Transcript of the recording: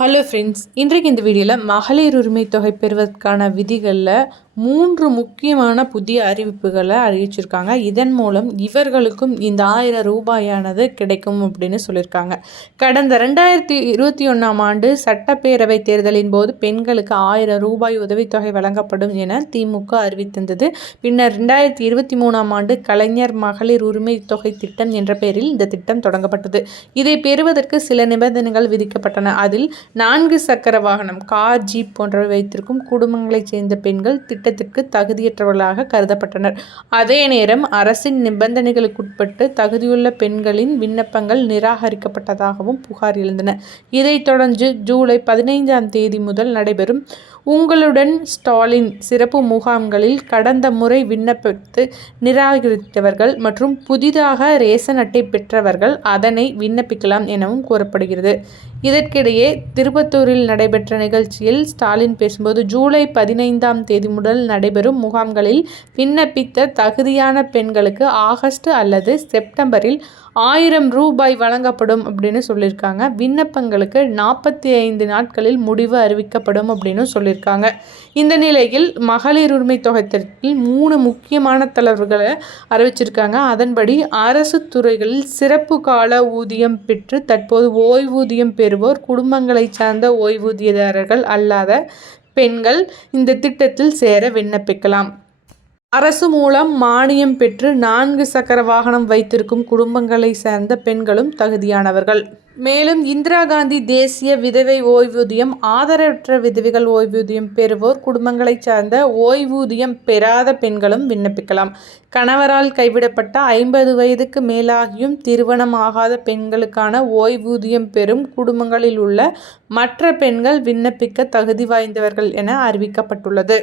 Hello friends, இன்றைக்கு இந்த வீடியோவில் மகளிர் உரிமை தொகை பெறுவதற்கான விதிகளில் 3 முக்கியமான புதிய அறிவிப்புகளை அறிவிச்சிருக்காங்க. இதன் மூலம் இவர்களுக்கும் இந்த 1000 ரூபாயானது கிடைக்கும் அப்படின்னு சொல்லியிருக்காங்க. கடந்த 2021ஆம் ஆண்டு சட்டப்பேரவை தேர்தலின் போது பெண்களுக்கு 1000 ரூபாய் உதவித்தொகை வழங்கப்படும் என திமுக அறிவித்திருந்தது. பின்னர் 2023ஆம் ஆண்டு கலைஞர் மகளிர் உரிமை தொகை திட்டம் என்ற பெயரில் இந்த திட்டம் தொடங்கப்பட்டது. இதை பெறுவதற்கு சில நிபந்தனைகள் விதிக்கப்பட்டன. அதில் 4 சக்கர வாகனம், கார், ஜீப் போன்றவை வைத்திருக்கும் குடும்பங்களைச் சேர்ந்த பெண்கள் திட்டத்திற்கு தகுதியற்றவர்களாக கருதப்பட்டனர். அதே நேரம் அரசின் நிபந்தனைகளுக்குட்பட்டு தகுதியுள்ள பெண்களின் விண்ணப்பங்கள் நிராகரிக்கப்பட்டதாகவும் புகார் எழுந்தன. இதைத் தொடர்ந்து ஜூலை 15ஆம் தேதி முதல் நடைபெறும் உங்களுடன் ஸ்டாலின் சிறப்பு முகாம்களில் கடந்த முறை விண்ணப்பித்து நிராகரித்தவர்கள் மற்றும் புதிதாக ரேஷன் அட்டை பெற்றவர்கள் அதனை விண்ணப்பிக்கலாம் எனவும் கூறப்படுகிறது. இதற்கிடையே திருப்பத்தூரில் நடைபெற்ற நிகழ்ச்சியில் ஸ்டாலின் பேசும்போது, ஜூலை 15ஆம் தேதி முதல் நடைபெறும் முகாம்களில் விண்ணப்பித்த தகுதியான பெண்களுக்கு ஆகஸ்ட் அல்லது செப்டம்பரில் 1000 ரூபாய் வழங்கப்படும் அப்படின்னு சொல்லியிருக்காங்க. விண்ணப்பங்களுக்கு 45 நாட்களில் முடிவு அறிவிக்கப்படும் அப்படின்னு சொல்லியிருக்காங்க. இந்த நிலையில் மகளிர் உரிமை தொகை திட்டத்தில் 3 முக்கியமான தளர்வுகளை அறிவிச்சிருக்காங்க. அதன்படி அரசு துறைகளில் சிறப்பு கால ஊதியம் பெற்று தற்போது ஓய்வூதியம் பெறுவோர், குடும்பங்களை சார்ந்த ஓய்வூதியதாரர்கள் அல்லாத பெண்கள் இந்த திட்டத்தில் சேர விண்ணப்பிக்கலாம். அரசு மூலம் மானியம் பெற்று 4 சக்கர வாகனம் வைத்திருக்கும் குடும்பங்களை சேர்ந்த பெண்களும் தகுதியானவர்கள். மேலும் இந்திரா காந்தி தேசிய விதவை ஓய்வூதியம், ஆதரவற்ற விதவைகள் ஓய்வூதியம் பெறுவோர், குடும்பங்களை சார்ந்த ஓய்வூதியம் பெறாத பெண்களும் விண்ணப்பிக்கலாம். கணவரால் கைவிடப்பட்ட 50 வயதுக்கு மேலாகியும் திருமணம் ஆகாத பெண்களுக்கான ஓய்வூதியம் பெறும் குடும்பங்களில் உள்ள மற்ற பெண்கள் விண்ணப்பிக்க தகுதி வாய்ந்தவர்கள் என அறிவிக்கப்பட்டுள்ளது.